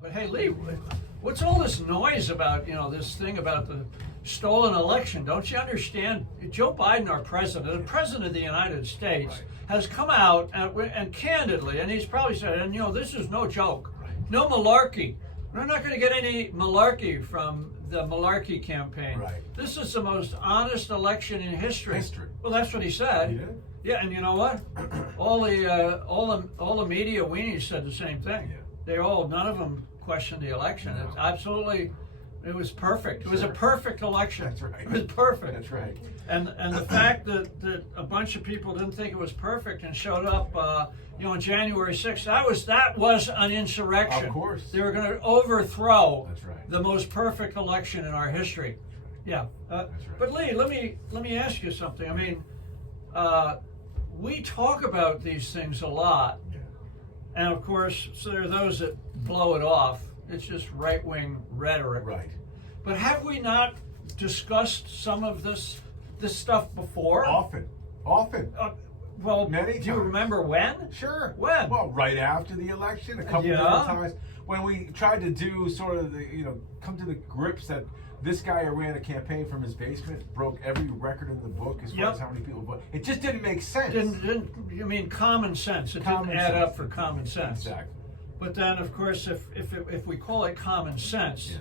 But hey, Lee, what's all this noise about, this thing about the stolen election? Don't you understand? Joe Biden, our president, the president of the United States, Right. has come out and candidly, and he's probably said, and this is no joke, Right. no malarkey. We're not going to get any malarkey from the malarkey campaign. Right. This is the most honest election in history. History. Well, that's what he said. He did? Yeah, and you know what? all the media weenies said the same thing. Yeah. None of them questioned the election. No. It's absolutely, it was perfect. It was a Sure. perfect election. That's right. It was perfect. That's right. And the fact that a bunch of people didn't think it was perfect and showed up, on January 6th, that was an insurrection. Of course. They were going to overthrow That's right. the most perfect election in our history. Yeah. That's right. But Lee, let me ask you something. I mean, we talk about these things a lot, Yeah. and of course, so there are those that blow it off. It's just right-wing rhetoric. Right. But have we not discussed some of this stuff before? Often. Well, Many do you times. remember when? Sure. When? Well, right after the election, a couple Yeah. different times. When we tried to do sort of come to the grips that this guy ran a campaign from his basement, broke every record in the book as far Yep. as how many people voted. It just didn't make sense. Didn't you mean common sense? It Common didn't add sense. up for common sense. Exactly. But then, of course, if we call it common sense, Yeah.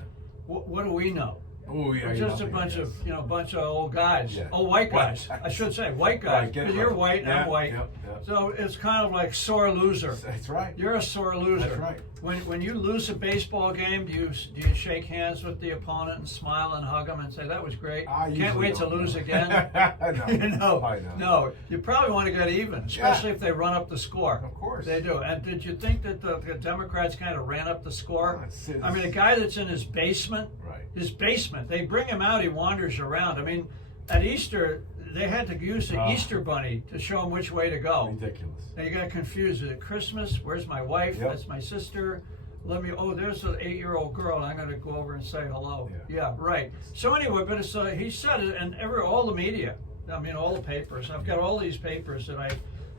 what do we know? Oh yeah. We're just a bunch of old guys. Yeah. Oh, white guys. White I should say white guys, Right, get it because you're right. white, Yeah, I'm white. yeah. So it's kind of like sore loser. That's right. You're a sore loser. That's right. When you lose a baseball game, do you shake hands with the opponent and smile and hug them and say that was great? I Can't usually wait to don't, lose no. again. No. I know. No. You probably want to get even, especially if they run up the score. Of course. They do. And did you think that the Democrats kind of ran up the score? No, it's- I mean, a guy that's in his basement. Right. His basement. They bring him out. He wanders around. I mean, at Easter, they had to use the Easter bunny to show him which way to go. Ridiculous. Now you got confused. Is it Christmas? Where's my wife? Yep. That's my sister. There's an 8-year-old girl. And I'm going to go over and say hello. Yeah. Right. So anyway, but it's he said it, and all the media. I mean, all the papers. I've got all these papers that I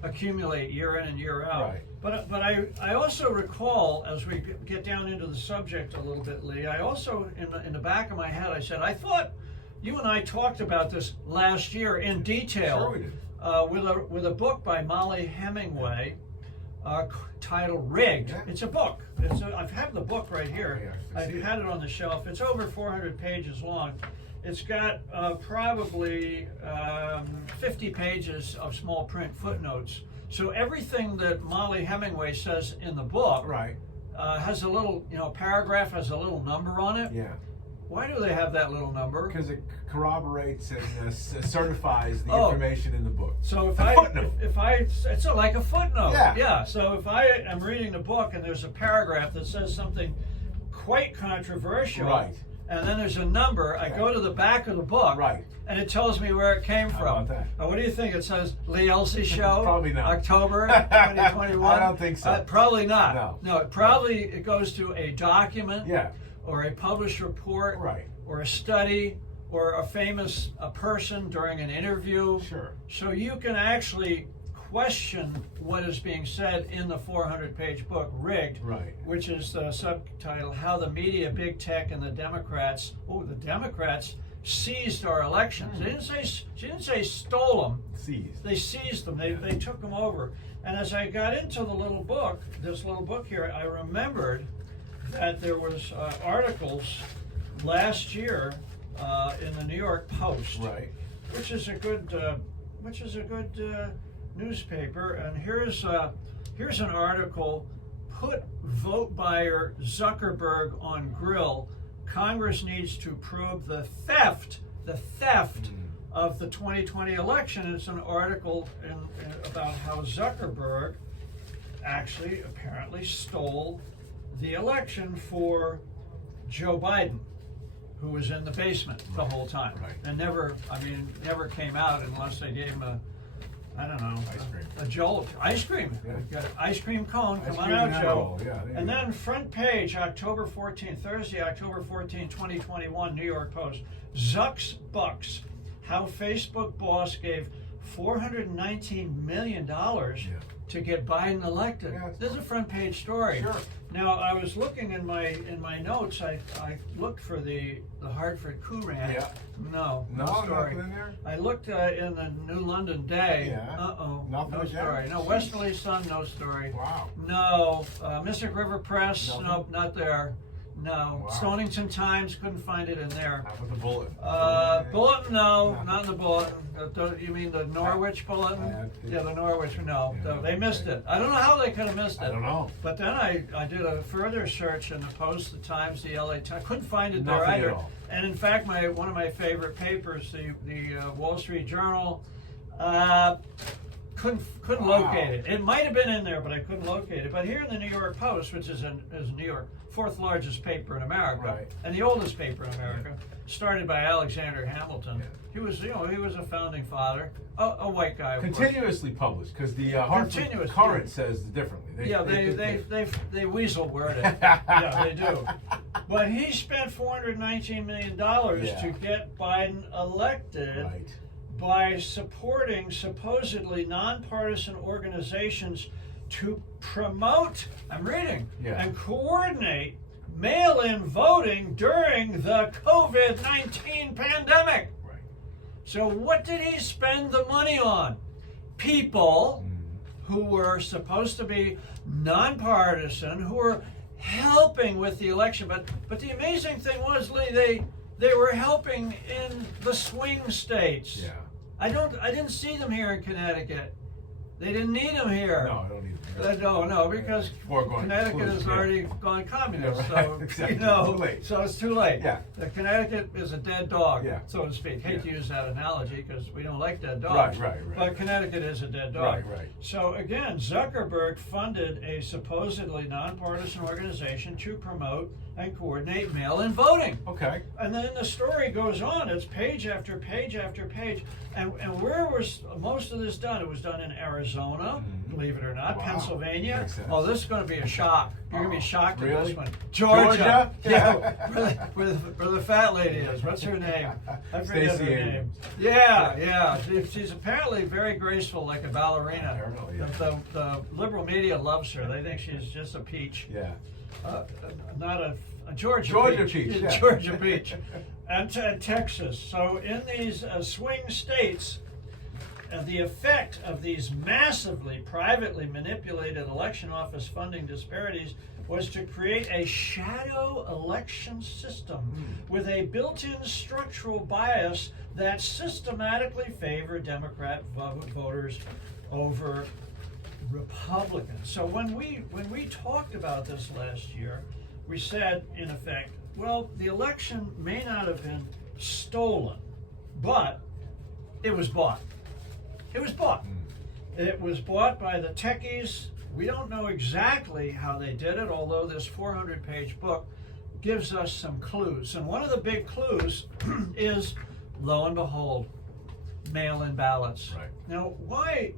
accumulate year in and year out. Right. But I also recall, as we get down into the subject a little bit, Lee, I also, in the back of my head, I said, I thought you and I talked about this last year in detail. Sure we did. With a book by Molly Hemingway titled Rigged. Yeah. It's a book. I've had the book right here. Yeah, I I've see had it on the shelf. It's over 400 pages long. It's got probably 50 pages of small print footnotes. So everything that Molly Hemingway says in the book Right. has a little, paragraph has a little number on it. Yeah. Why do they have that little number? Because it corroborates and certifies the Oh. information in the book. So if footnote. it's like a footnote. Yeah. So if I am reading the book and there's a paragraph that says something quite controversial, Right. and then there's a number, I go to the back of the book, Right. and it tells me where it came How from. about that? Now, what do you think? It says Lee Elci Show, Probably not. October 2021. I don't think so. Probably not. No. It goes to a document, Yeah. or a published report, Right. or a study, or a person during an interview. Sure. So you can actually question what is being said in the 400-page book, Rigged, Right. which is the subtitle, How the Media, Big Tech, and the Democrats seized our elections. She didn't say stole them. Seized. They seized them. They took them over. And as I got into this little book here, I remembered that there was articles last year in the New York Post, Right. which is a good newspaper. And here's an article: Put vote buyer Zuckerberg on grill. Congress needs to probe the theft of the 2020 election. It's an article about how Zuckerberg apparently stole the election for Joe Biden, who was in the basement the whole time, Right. and never came out unless they gave him Ice cream. a jolt. Ice cream. Yeah. Got an ice cream cone. Come Ice on cream out, and Joe. alcohol. Yeah, there you And go. then front page, October 14th, Thursday, October 14th, 2021, New York Post. Zuck's bucks. How Facebook boss gave $419 million to get Biden elected. Yeah, This is a front page story. Sure. Now, I was looking in my notes. I looked for the Hartford coup rant. Yeah. No story. Nothing in there. I looked in the New London Day. Yeah. Nothing No again? story. No, Jeez. Westerly Sun, no story. Wow. No, Mystic River Press, Nothing? nope, not there. No, Wow. Stonington Times, couldn't find it in there. How about the bulletin? Bulletin, no, No. not in the bulletin. You mean the Norwich bulletin? Yeah, the Norwich, no. Yeah, They missed okay. it. I don't know how they could have missed it. I don't know. But then I did a further search in the Post, the Times, the LA Times. I couldn't find it there Nothing at either. all. And in fact, one of my favorite papers, the Wall Street Journal, couldn't Wow. locate it. It might have been in there, but I couldn't locate it. But here in the New York Post, which is New York, fourth largest paper in America, Right. and the oldest paper in America, started by Alexander Hamilton. Yeah. He was a founding father, a white guy. Of course. Continuously published, because the Hartford Continuously. Current says differently. They weasel word it. Yeah, they do. But he spent $419 million Yeah. to get Biden elected Right. by supporting supposedly nonpartisan organizations to promote, I'm reading, Yeah. and coordinate mail-in voting during the COVID-19 pandemic. Right. So what did he spend the money on? People Mm. who were supposed to be nonpartisan, who were helping with the election. But the amazing thing was, Lee, they were helping in the swing states. Yeah. I didn't see them here in Connecticut. They didn't need them here. No, I don't need it. No, because Or going Connecticut exclusive, has yeah. already gone communist. Yeah, right. So Exactly. so Too late. so it's too late. Yeah. The Connecticut is a dead dog, Yeah. so to speak. Hate to Yeah. use that analogy because we don't like dead dogs. Right. But Connecticut is a dead dog. Right. So again, Zuckerberg funded a supposedly nonpartisan organization to promote and coordinate mail-in voting. Okay. And then the story goes on. It's page after page after page. And where was most of this done? It was done in Arizona, Mhm. believe it or not, Wow. Pennsylvania. Makes sense. Oh, this is going to be a shock. You're going to be shocked at Really? this one. Georgia? Yeah, where the fat lady is. What's her name? I forget Stacey her name. Abrams. Yeah. She's apparently very graceful, like a ballerina. Apparently, yeah. The liberal media loves her. They think she's just a peach. Yeah. Not a Georgia Peach. Yeah. Georgia Peach, and Texas. So in these swing states, the effect of these massively privately manipulated election office funding disparities was to create a shadow election system with a built-in structural bias that systematically favored Democrat voters over Republicans. So when we talked about this last year, we said, in effect, well, the election may not have been stolen, but it was bought. It was bought. It was bought by the techies. We don't know exactly how they did it, although this 400-page book gives us some clues. And one of the big clues is, lo and behold, mail-in ballots. Right. Now, why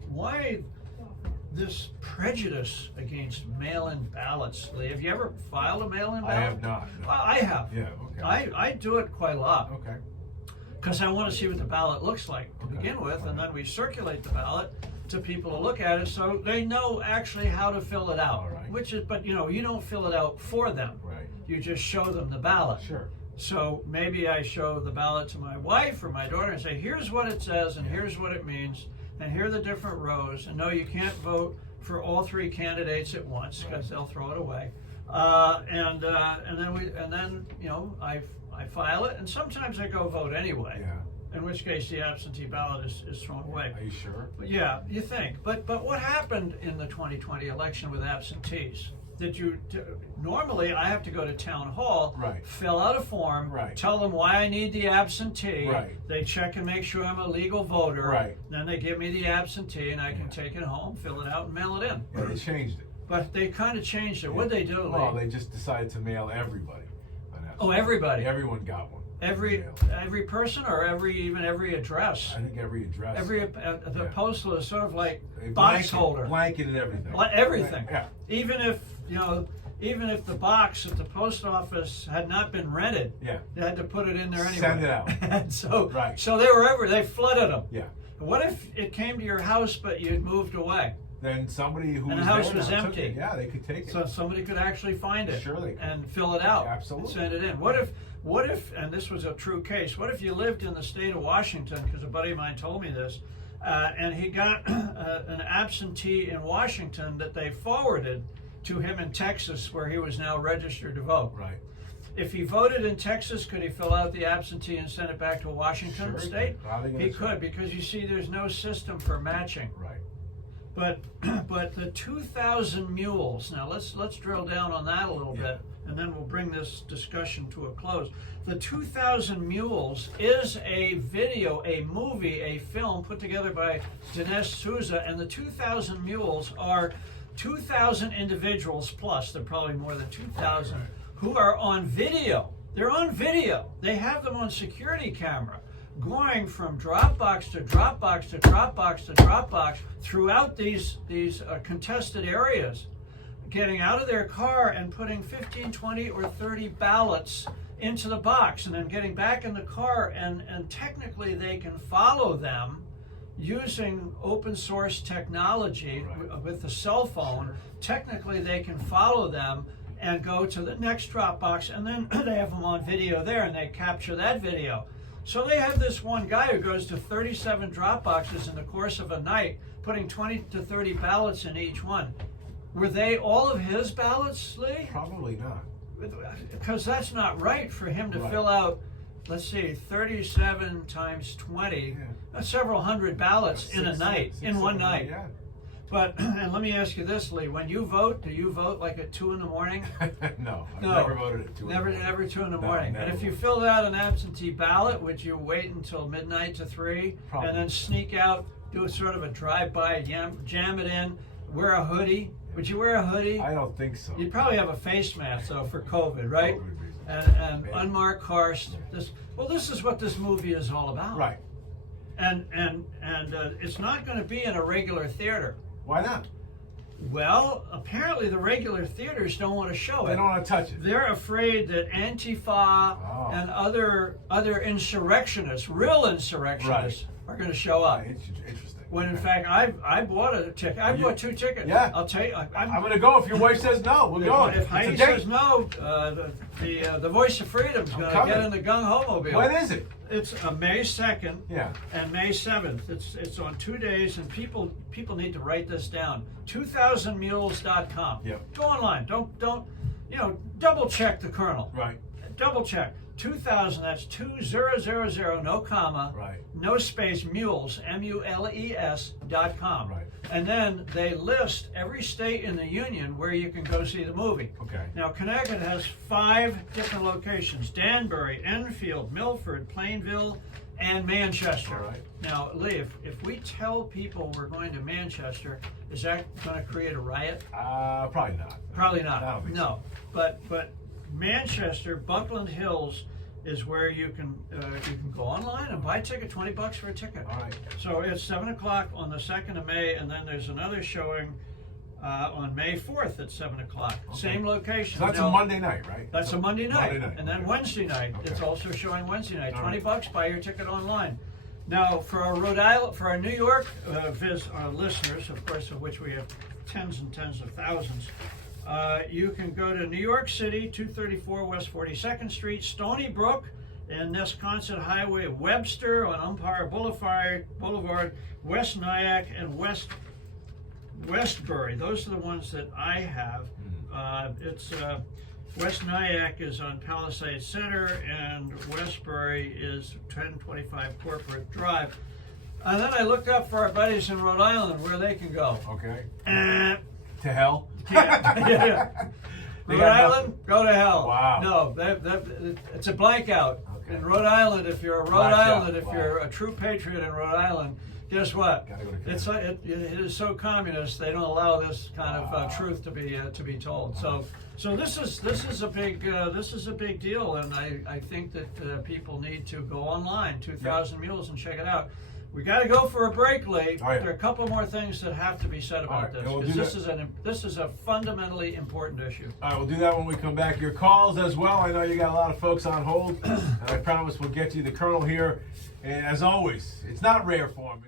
this prejudice against mail-in ballots, Lee? Have you ever filed a mail-in ballot? I have not. No. I have. Yeah. Okay. I do it quite a lot Okay. because I want to see what the ballot looks like to begin with, and then we circulate the ballot to people to look at it so they know actually how to fill it out. All right. Which is, but you don't fill it out for them. Right. You just show them the ballot. Sure. So maybe I show the ballot to my wife or my daughter and say, here's what it says and here's what it means, and here are the different rows. And no, you can't vote for all three candidates at once because they'll throw it away. And then I file it, and sometimes I go vote anyway. Yeah. In which case the absentee ballot is thrown away. Are you sure? But yeah, you think. But what happened in the 2020 election with absentees? Normally I have to go to town hall, Right. fill out a form, Right. tell them why I need the absentee. Right. They check and make sure I'm a legal voter. Right. Then they give me the absentee, and I can take it home, fill it out, and mail it in. Yeah, they changed it. But they kind of changed it. What'd they do? Well, Lee? they just decided to mail everybody. an absentee. Oh, everybody. Everyone got one. Every Mail. person, or even every address. I think every address. The Yeah. postal is sort of like A box holder. Blanket and everything. Everything. Yeah. Even if the box at the post office had not been rented, Yeah. they had to put it in there anyway. Send it out. And so, Right. they flooded them. Yeah. What if it came to your house but you'd moved away? then somebody who And was the house there was now took empty. it. Yeah, they could take it. So somebody could actually find it. Sure they could. And fill it out. Absolutely. And send it in. What if, and this was a true case, what if you lived in the state of Washington, because a buddy of mine told me this, and he got an absentee in Washington that they forwarded to him in Texas, where he was now registered to vote. Right. If he voted in Texas, could he fill out the absentee and send it back to Washington Sure state? He Could, because you see there's no system for matching. Right. But the 2,000 mules, now let's drill down on that a little bit, and then we'll bring this discussion to a close. The 2,000 Mules is a video, a movie, a film put together by Dinesh Souza, and the 2,000 Mules are 2,000 individuals plus, they're probably more than 2,000, who are on video. They're on video. They have them on security camera, going from Dropbox to Dropbox to Dropbox to Dropbox throughout these contested areas, getting out of their car and putting 15, 20, or 30 ballots into the box, and then getting back in the car, and technically they can follow them using open source technology with the cell phone. Sure. Technically they can follow them and go to the next Dropbox, and then they have them on video there, and they capture that video. So they have this one guy who goes to 37 Dropboxes in the course of a night, putting 20 to 30 ballots in each one. Were they all of his ballots, Lee? Probably not. Because that's not right for him to fill out, let's see, 37 times 20, that's several hundred ballots in a night, in one night. Yeah. But, and let me ask you this, Lee, when you vote, do you vote like at 2 in the morning? No, I've No. never voted at 2 Never, in the morning. never 2 in the No, morning. never And if you voted. filled out an absentee ballot, would you wait until midnight to 3, Probably. and then sneak out, do a sort of a drive-by, jam it in, wear a hoodie? Would you wear a hoodie? I don't think so. You'd probably have a face mask though for COVID, right? COVID would be- And Maybe. unmarked cars. This is what this movie is all about. Right. And it's not going to be in a regular theater. Why not? Well, apparently the regular theaters don't want to show They it. don't want to touch it. They're afraid that Antifa and other insurrectionists, real insurrectionists, are going to show up. Interesting. When in fact I bought a ticket. I bought 2 tickets. Yeah. I'll tell you. I'm going to go if your wife says no. We're going. If Heidi It's a date. says no, the Voice of Freedom is going to coming. get in the gung ho mobile. When is it? It's May 2nd Yeah. and May 7th. It's on 2 days, and people need to write this down. 2000mules.com. Yep. Go online. Don't double check the kernel. Right. Double check. 2000. That's 2000. No comma. Right. No space. Mules. MULES.com. Right. And then they list every state in the union where you can go see the movie. Okay. Now, Connecticut has 5 different locations: Danbury, Enfield, Milford, Plainville, and Manchester. All right. Now, Lee, if we tell people we're going to Manchester, is that going to create a riot? Probably not. Probably not. I don't think No. But Manchester, Buckland Hills is where you can go online and buy a ticket, $20 for a ticket. All right. So it's 7 o'clock on the 2nd of May, and then there's another showing on May 4th at 7 o'clock. Okay. Same location. So that's Now, a Monday night, right? That's a Monday night. Monday night. And then Okay. Wednesday night, it's Okay. also showing Wednesday night. All $20, right. buy your ticket online. Now, for our Rhode Island, for our New York listeners, of course, of which we have tens and tens of thousands, you can go to New York City, 234 West 42nd Street, Stony Brook, and Nesconset Highway, Webster on Umpire Boulevard, West Nyack, and Westbury. Those are the ones that I have. It's West Nyack is on Palisades Center, and Westbury is 1025 Corporate Drive. And then I looked up for our buddies in Rhode Island where they can go. Okay. To hell? yeah. They Rhode got Island, go to hell. Wow. No, it's a blank out. Okay. In Rhode Island, if you're a Rhode Blacked out. Island, if Wow. you're a true patriot in Rhode Island, guess what? Gotta go to It's it is so communist. They don't allow this kind of truth to be told. So this is a big deal, and I think that people need to go online, 2000 Mules, and check it out. We got to go for a break, Lee. Oh, yeah. There are a couple more things that have to be said about right, this, and we'll because do this is a fundamentally important issue. All right, we'll do that when we come back. Your calls as well. I know you got a lot of folks on hold, and I promise we'll get you the Colonel here. And as always, it's not rare form.